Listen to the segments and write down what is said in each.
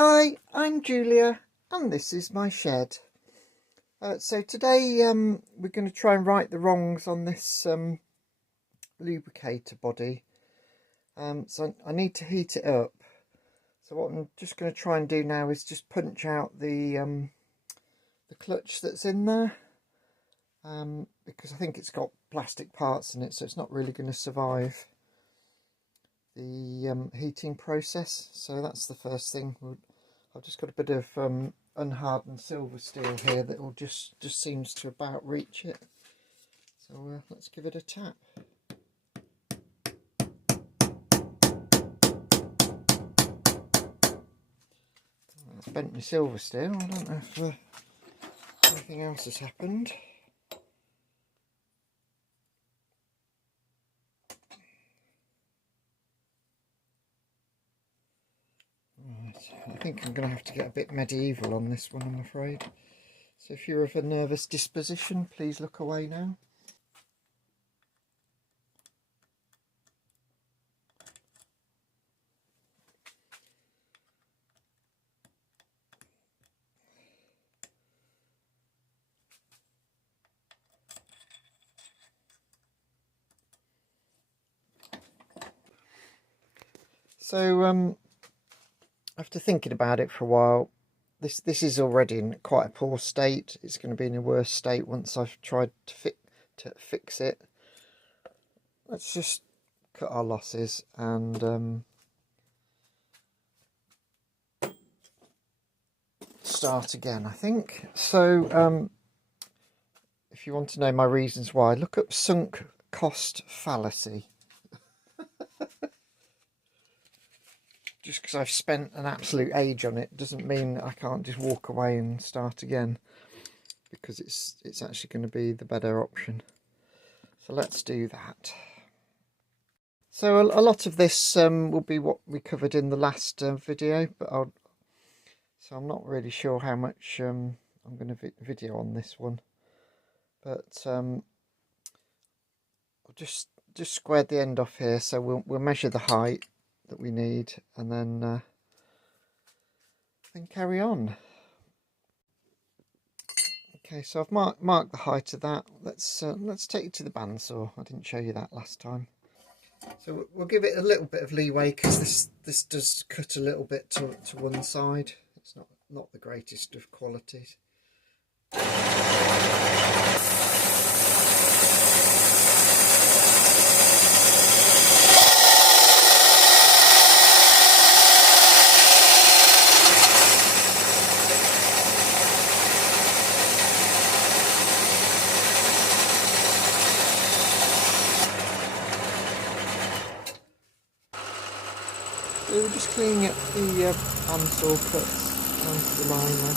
Hi, I'm Julia and this is my shed. So today we're going to try and right the wrongs on this lubricator body. So I need to heat it up. So what I'm just going to try and do now is just punch out the clutch that's in there. Because I think it's got plastic parts in it, so it's not really going to survive the heating process. So that's the first thing. I've just got a bit of unhardened silver steel here that will just seems to about reach it. So let's give it a tap. That's bent my silver steel. I don't know if anything else has happened. I think I'm going to have to get a bit medieval on this one, I'm afraid. So if you're of a nervous disposition, please look away now. So after thinking about it for a while, this is already in quite a poor state. It's going to be in a worse state once I've tried to fix it. Let's just cut our losses and start again, I think. So if you want to know my reasons why, look up sunk cost fallacy. Just because I've spent an absolute age on it doesn't mean I can't just walk away and start again, because it's actually going to be the better option. So let's do that. So a lot of this will be what we covered in the last video, but so I'm not really sure how much I'm going to video on this one, but I'll just squared the end off here. So we'll measure the height that we need and then carry on. Okay, so I've marked the height of that. Let's take it to the bandsaw. I didn't show you that last time. So we'll give it a little bit of leeway because this does cut a little bit to one side. It's not the greatest of qualities. So we're just cleaning up the bandsaw cuts onto the line there.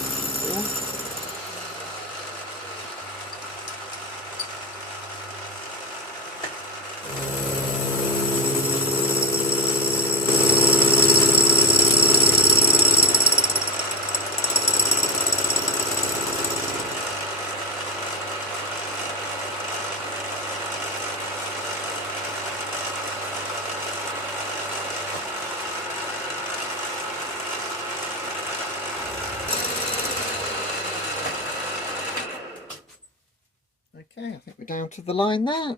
Okay, I think we're down to the line there.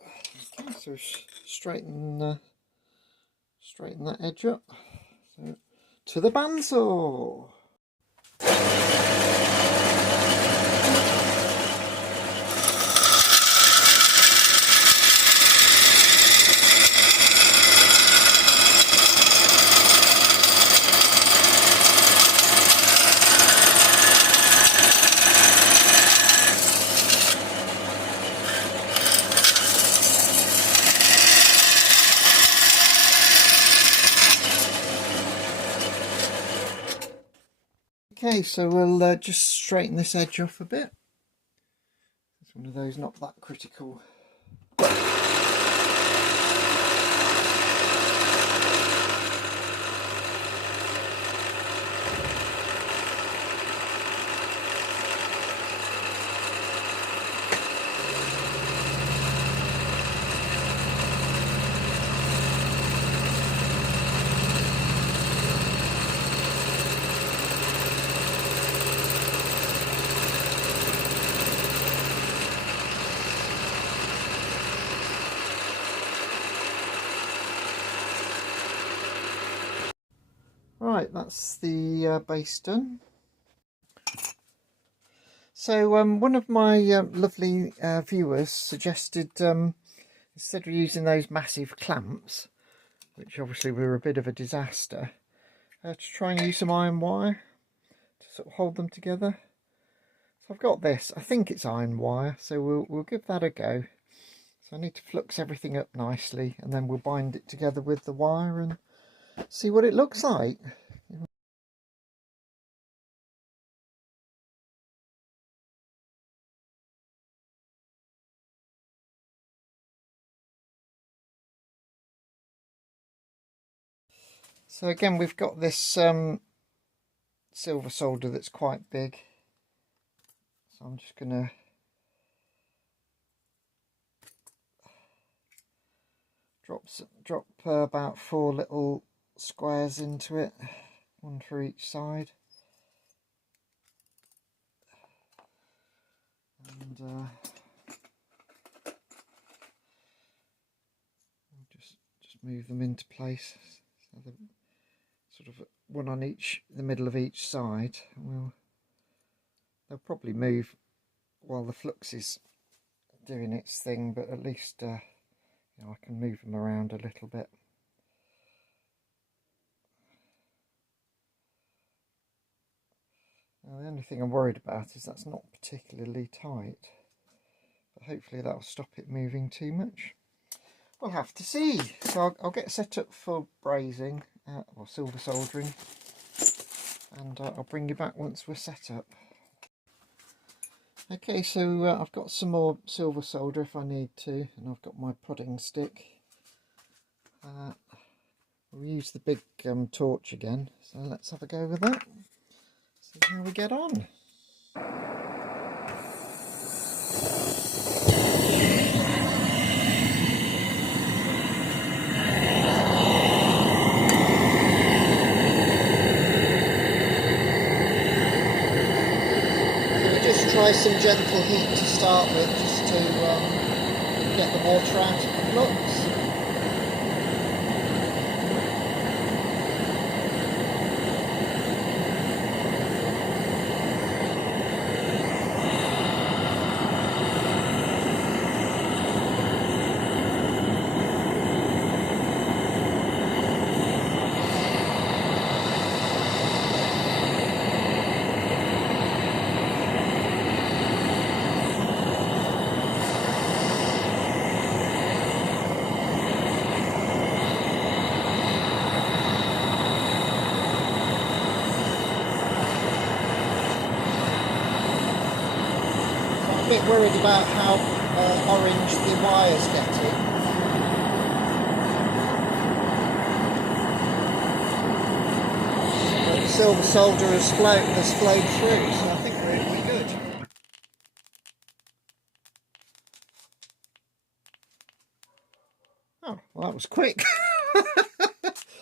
Okay, so straighten that edge up. So to the bandsaw. Okay, so we'll just straighten this edge off a bit. It's one of those not that critical. Right, that's the base done. So one of my lovely viewers suggested instead of using those massive clamps, which obviously were a bit of a disaster, to try and use some iron wire to sort of hold them together. So I've got this, I think it's iron wire, so we'll give that a go. So I need to flux everything up nicely, and then we'll bind it together with the wire and see what it looks like. So again, we've got this silver solder that's quite big. So I'm just going to drop about 4 little squares into it, one for each side. And just move them into place. So the, sort of one on each, the middle of each side. They'll probably move while the flux is doing its thing, but at least you know, I can move them around a little bit. Now, the only thing I'm worried about is that's not particularly tight, but hopefully that'll stop it moving too much. We'll have to see. So I'll get set up for brazing or silver soldering, and I'll bring you back once we're set up. Okay, so I've got some more silver solder if I need to, and I've got my prodding stick. We'll use the big torch again, so let's have a go with that. See how we get on. Try some gentle heat to start with, just to get the water out of the flux. A bit worried about how orange the wire's getting. But the silver solder has flowed through, so I think we're good. Oh, well, that was quick.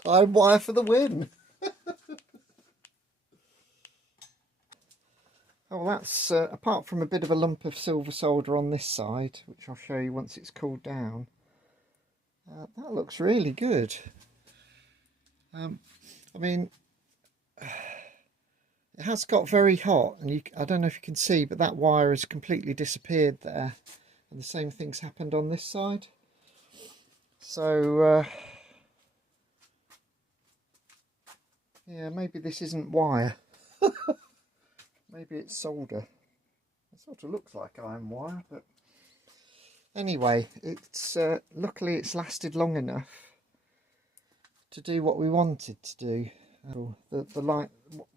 Iron wire for the win. Oh, well, that's apart from a bit of a lump of silver solder on this side, which I'll show you once it's cooled down. That looks really good. I mean, it has got very hot, and I don't know if you can see, but that wire has completely disappeared there, and the same thing's happened on this side. So yeah, maybe this isn't wire. Maybe it's solder. It sort of looks like iron wire, but anyway, it's luckily it's lasted long enough to do what we wanted to do. The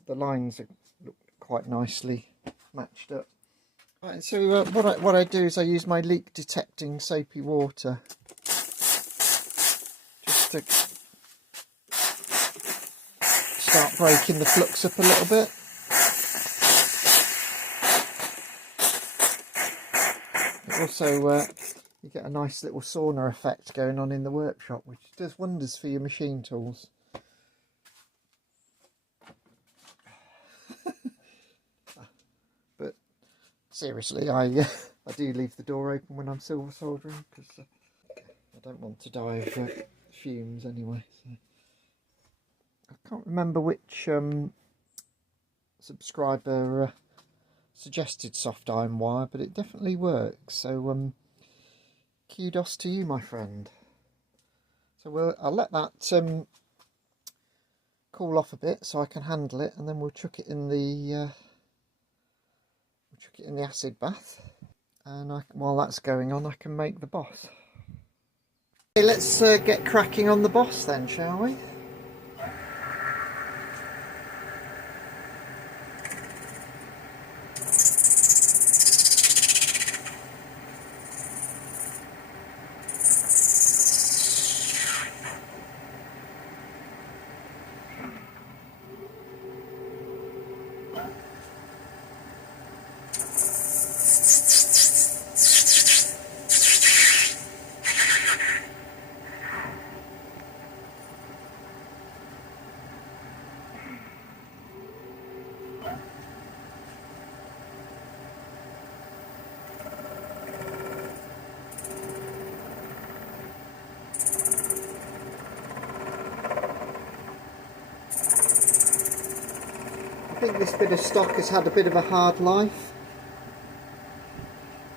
lines look quite nicely matched up. Right, so what I do is I use my leak detecting soapy water just to start breaking the flux up a little bit. Also, you get a nice little sauna effect going on in the workshop, which does wonders for your machine tools. But seriously, I do leave the door open when I'm silver soldering, because I don't want to die of fumes anyway. So can't remember which subscriber suggested soft iron wire, but it definitely works. So kudos to you, my friend. So I'll let that cool off a bit so I can handle it, and then we'll chuck it in the acid bath. And while that's going on, I can make the boss. Okay, let's get cracking on the boss then, shall we? I think this bit of stock has had a bit of a hard life.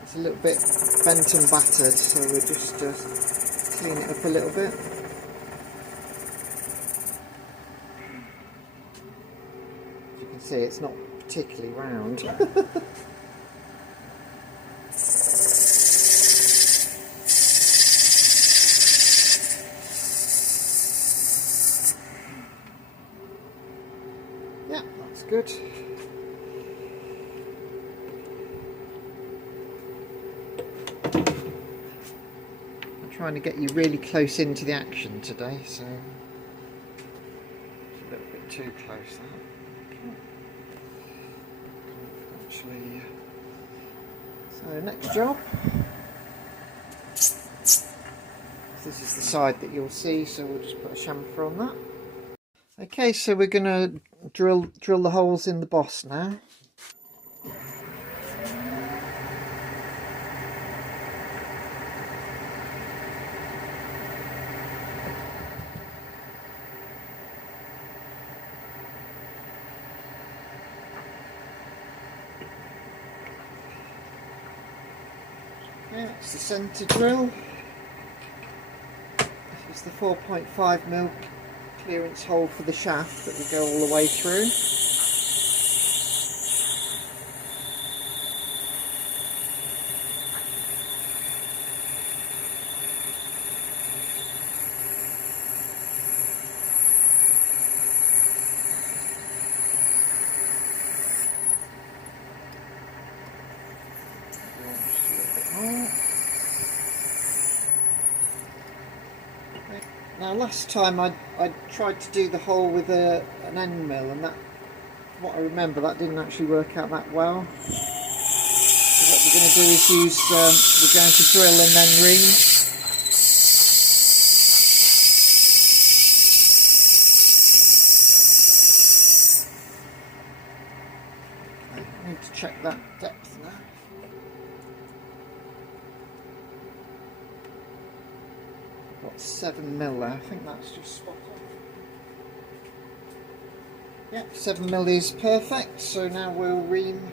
It's a little bit bent and battered, so we'll just clean it up a little bit. As you can see, it's not particularly round. Yeah, that's good. I'm trying to get you really close into the action today, so it's a little bit too close that. Actually, so next job. This is the side that you'll see, so we'll just put a chamfer on that. Okay, so we're going to drill the holes in the boss now. Okay, that's the centre drill. This is the 4.5mm clearance hole for the shaft that will go all the way through. Now last time I tried to do the hole with an end mill, and that, from what I remember, that didn't actually work out that well. So what we're going to do is we're going to drill and then ream. I need to check that depth now. Got 7mm there, I think that's just spot on. Yep, 7mm is perfect, so now we'll ream.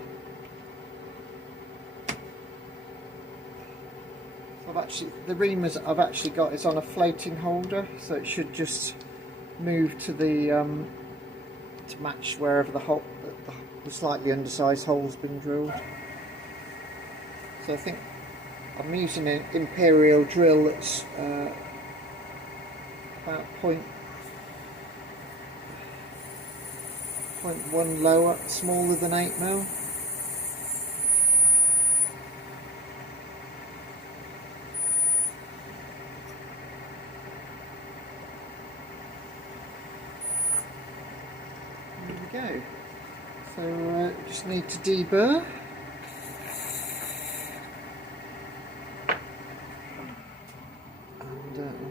The ream I've actually got is on a floating holder, so it should just move to the to match wherever the slightly undersized hole's been drilled. So I think I'm using an imperial drill that's about 0.1 lower, smaller than 8mm. There we go. So just need to deburr. I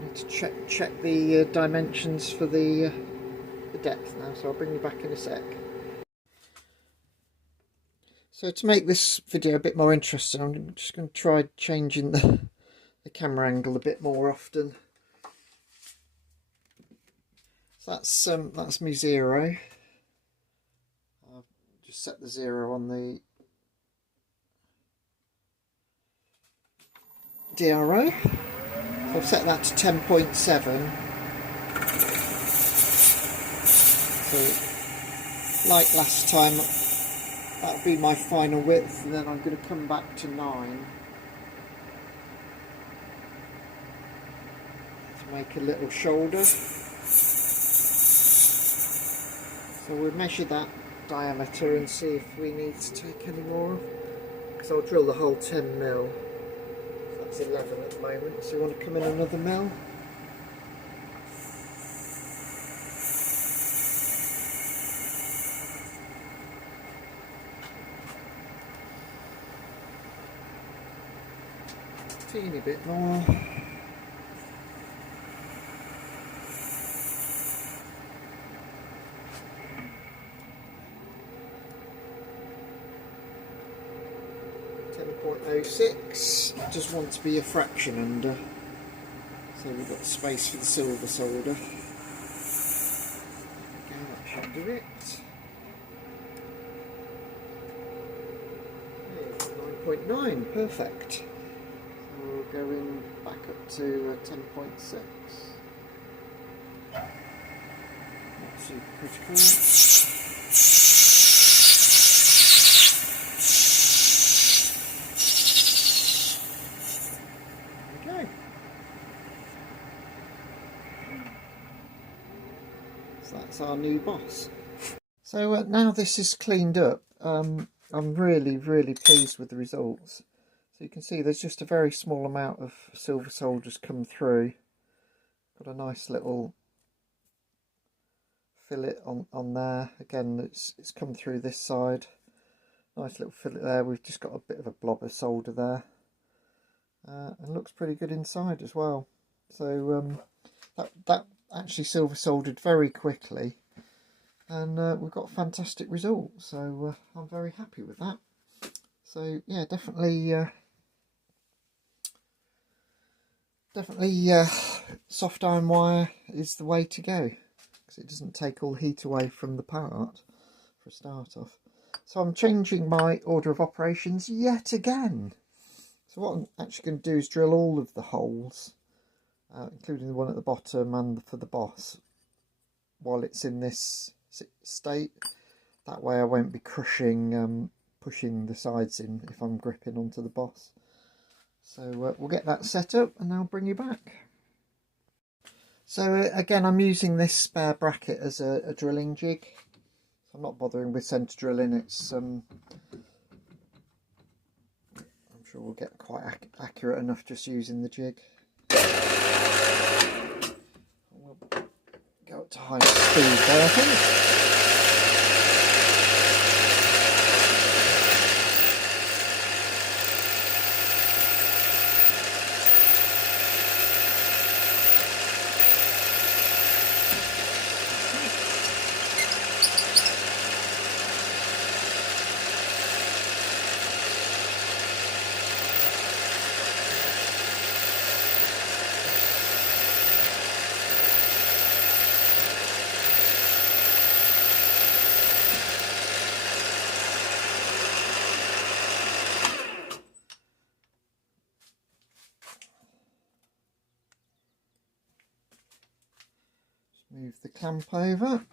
need to check the dimensions for the depth now, so I'll bring you back in a sec. So to make this video a bit more interesting, I'm just going to try changing the camera angle a bit more often. So that's me 0. I've just set the 0 on the DRO. So I've set that to 10.7. So like last time, that'll be my final width, and then I'm going to come back to 9 to make a little shoulder. So we'll measure that diameter and see if we need to take any more, because I'll drill the whole 10 mil. So that's 11 at the moment, so we want to come in another mil. Teeny bit more. .06. Just want to be a fraction under, so we've got space for the silver solder. Okay, that should do it. 9.9, perfect. So we'll go in back up to 10.6. Not super critical. That's our new boss. So now this is cleaned up, I'm really pleased with the results. So you can see there's just a very small amount of silver soldiers come through. Got a nice little fillet on there. Again, it's come through this side. Nice little fillet there. We've just got a bit of a blob of solder there. And looks pretty good inside as well. So that actually silver soldered very quickly, and we've got fantastic results, so I'm very happy with that. So yeah, definitely soft iron wire is the way to go, because it doesn't take all the heat away from the part for a start off. So I'm changing my order of operations yet again. So what I'm actually going to do is drill all of the holes, including the one at the bottom and for the boss, while it's in this state. That way I won't be crushing, pushing the sides in if I'm gripping onto the boss. So we'll get that set up and I'll bring you back. So again, I'm using this spare bracket as a drilling jig. So I'm not bothering with centre drilling. It's I'm sure we'll get quite accurate enough just using the jig. We'll go up to high speed there, I think. Move the clamp over.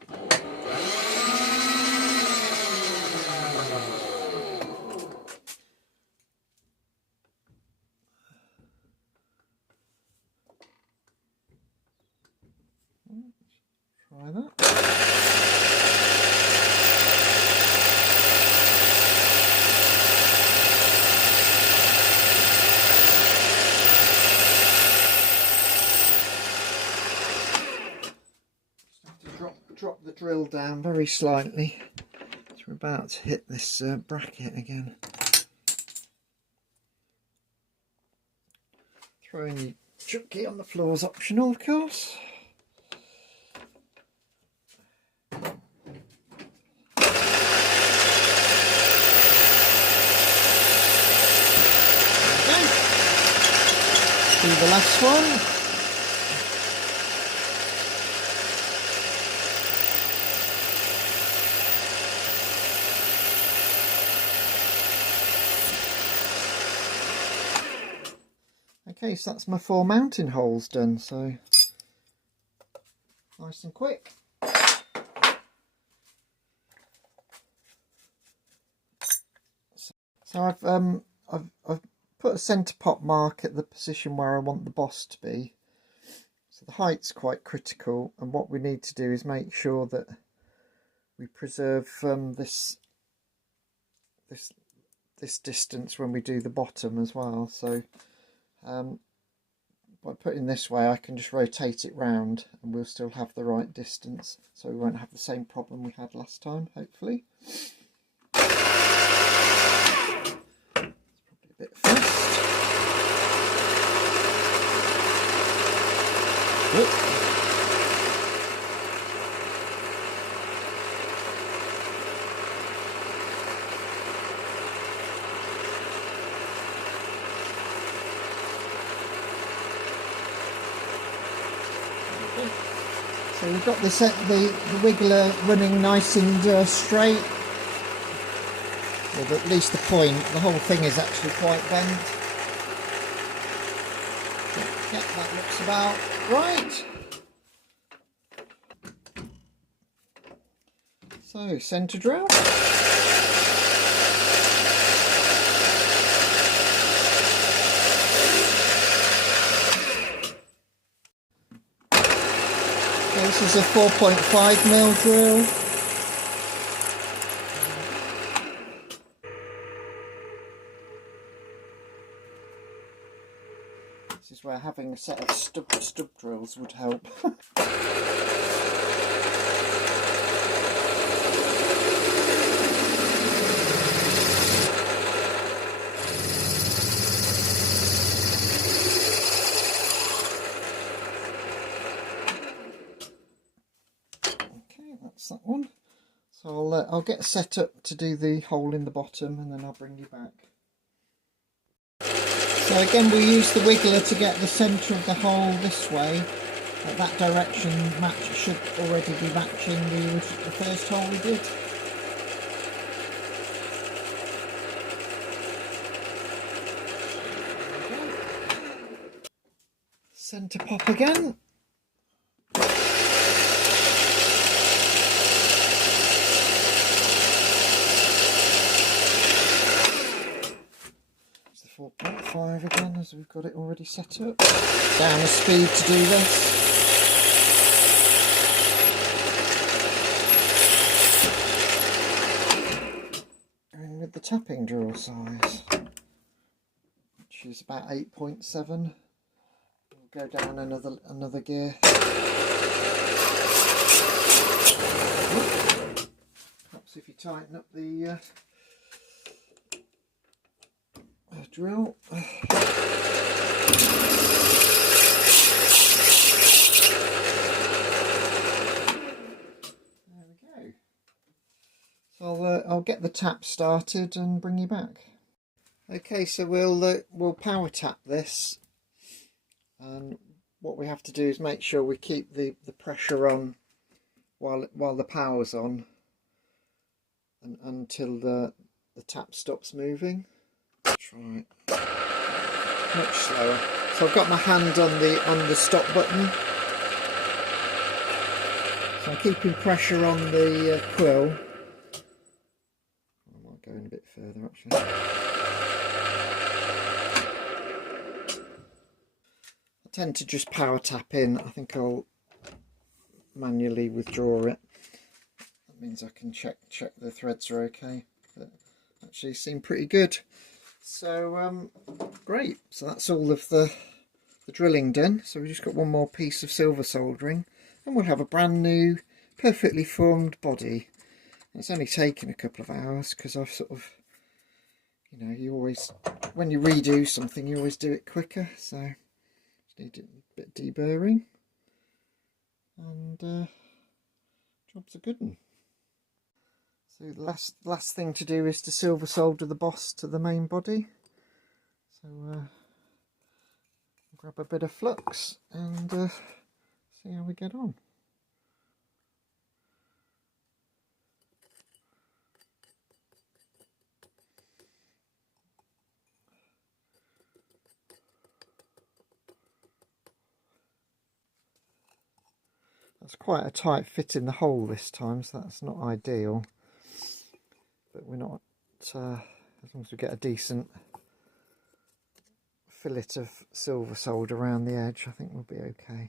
Try that. Drop the drill down very slightly, so we're about to hit this bracket again. Throwing your chucky on the floor is optional, of course. Okay. Do the last one. Okay, so that's my 4 mounting holes done, so nice and quick. So I've put a centre pot mark at the position where I want the boss to be. So the height's quite critical, and what we need to do is make sure that we preserve this distance when we do the bottom as well. So by putting this way, I can just rotate it round and we'll still have the right distance, so we won't have the same problem we had last time, hopefully. It's probably a bit fast. Oops. So we've got the wiggler running nice and straight, or at least the point. The whole thing is actually quite bent. Yeah, that looks about right. So centre drill. This is a 4.5mm drill. This is where having a set of stub drills would help. That's that one. So I'll get set up to do the hole in the bottom, and then I'll bring you back. So again, we'll use the wiggler to get the centre of the hole this way. That direction should already be matching the first hole we did. Centre pop again. It's the 4.5 again, as we've got it already set up. Down the speed to do this. And with the tapping drill size, which is about 8.7. Go down another gear. Perhaps if you tighten up the drill. There we go. So I'll get the tap started and bring you back. Okay, so we'll power tap this. And what we have to do is make sure we keep the pressure on while the power's on, and until the tap stops moving. Let's try it much slower. So I've got my hand on the stop button. So I'm keeping pressure on the quill. I might go in a bit further actually. Tend to just power tap in. I think I'll manually withdraw it. That means I can check the threads are okay. But actually seem pretty good. So great. So that's all of the drilling done. So we've just got one more piece of silver soldering, and we'll have a brand new, perfectly formed body. And it's only taken a couple of hours because I've sort of, you know, you always, when you redo something, you always do it quicker. So need a bit of deburring, and job's a good one. So the last thing to do is to silver solder the boss to the main body. So grab a bit of flux and see how we get on. That's quite a tight fit in the hole this time, so that's not ideal. But we're not, as long as we get a decent fillet of silver solder around the edge, I think we'll be okay.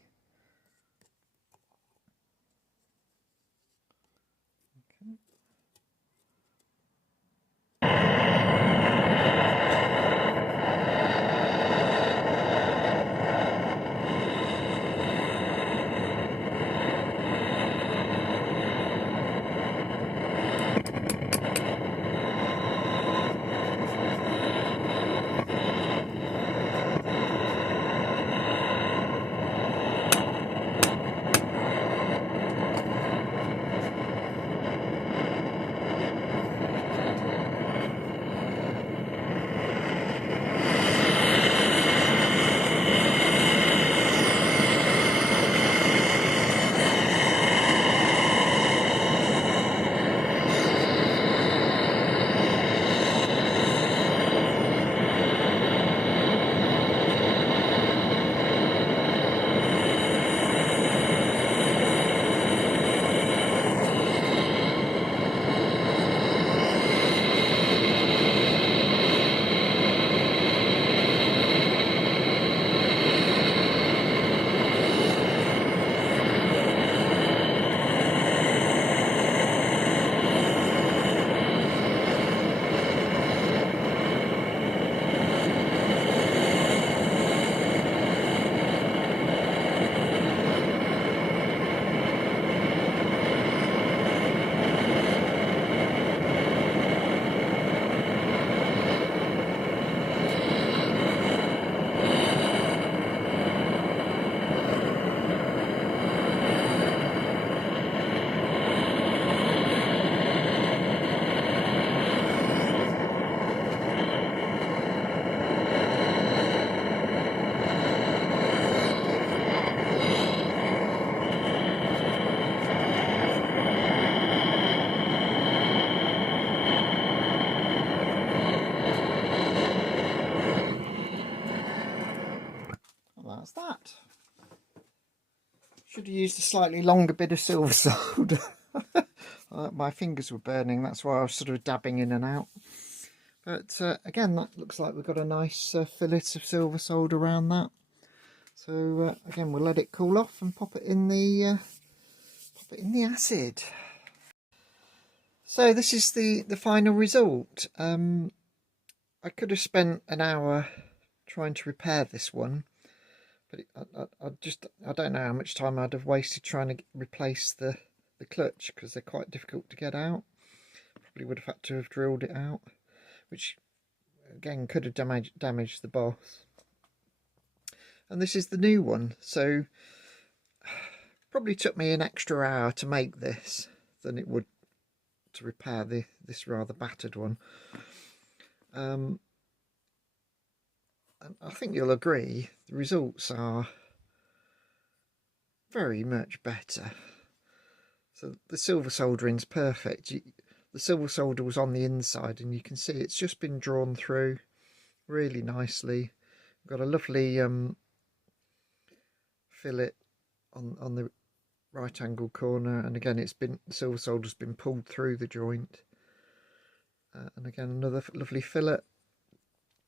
That's that. Should have used a slightly longer bit of silver solder. My fingers were burning, that's why I was sort of dabbing in and out. But again, that looks like we've got a nice fillet of silver solder around that. So again, we'll let it cool off and pop it in the acid. So this is the final result. I could have spent an hour trying to repair this one, but I don't know how much time I'd have wasted trying to replace the clutch, because they're quite difficult to get out. Probably would have had to have drilled it out, which again could have damaged the boss. And this is the new one, so probably took me an extra hour to make this than it would to repair this rather battered one. And I think you'll agree the results are very much better. So the silver soldering's perfect. The silver solder was on the inside, and you can see it's just been drawn through really nicely. We've got a lovely fillet on the right angle corner, and again the silver solder's been pulled through the joint. And again, another lovely fillet.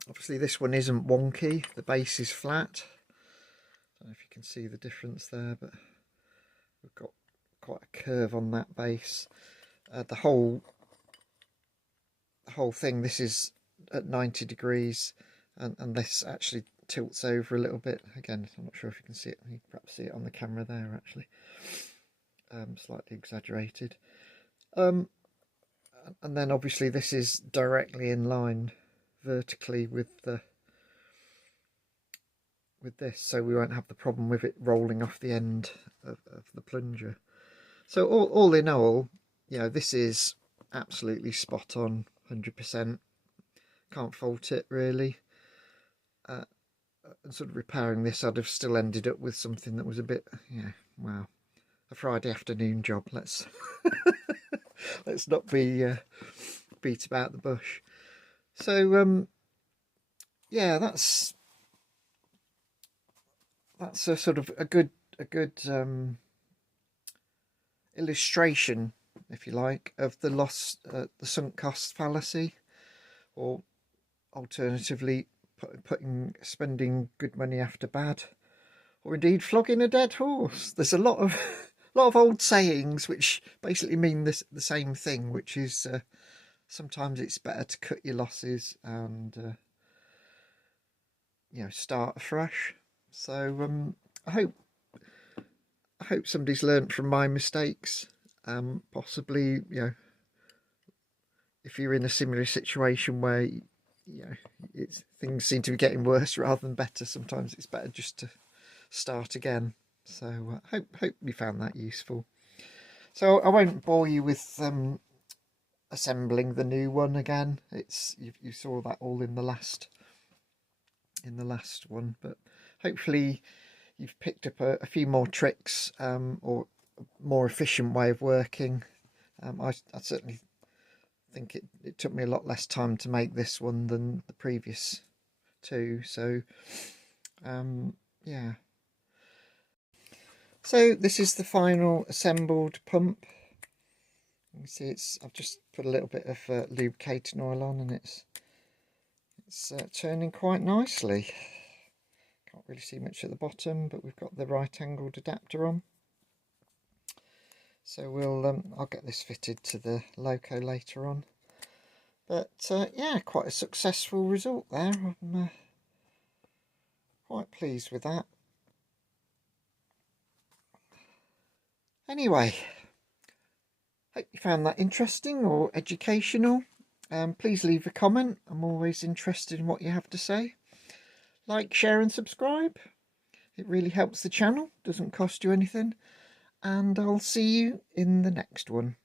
Obviously this one isn't wonky, the base is flat. I don't know if you can see the difference there, but we've got quite a curve on that base. The whole thing, this is at 90 degrees, and this actually tilts over a little bit. Again, I'm not sure if you can see it. You can perhaps see it on the camera there, actually. Slightly exaggerated. And then obviously this is directly in line vertically with this, so we won't have the problem with it rolling off the end of the plunger. So all in all, you know, this is absolutely spot on, 100%. Can't fault it really. And sort of repairing this, I'd have still ended up with something that was a bit, yeah, wow, a Friday afternoon job. Let's let's not be beat about the bush. So yeah, that's a sort of a good illustration, if you like, of the sunk cost fallacy, or alternatively spending good money after bad, or indeed flogging a dead horse. There's a lot of old sayings which basically mean the same thing, which is sometimes it's better to cut your losses and start afresh. So I hope somebody's learnt from my mistakes. Possibly, if you're in a similar situation where things seem to be getting worse rather than better, sometimes it's better just to start again. So hope you found that useful. So I won't bore you with assembling the new one again. You saw that all in the last one, but hopefully you've picked up a few more tricks, or a more efficient way of working. I certainly think it took me a lot less time to make this one than the previous two. So yeah. So this is the final assembled pump. You can see I've just put a little bit of lubricating oil on, and it's turning quite nicely. Can't really see much at the bottom, but we've got the right angled adapter on. So I'll get this fitted to the loco later on. But yeah, quite a successful result there. I'm quite pleased with that. Anyway, hope you found that interesting or educational. Please leave a comment. I'm always interested in what you have to say. Like, share and subscribe. It really helps the channel, doesn't cost you anything. And I'll see you in the next one.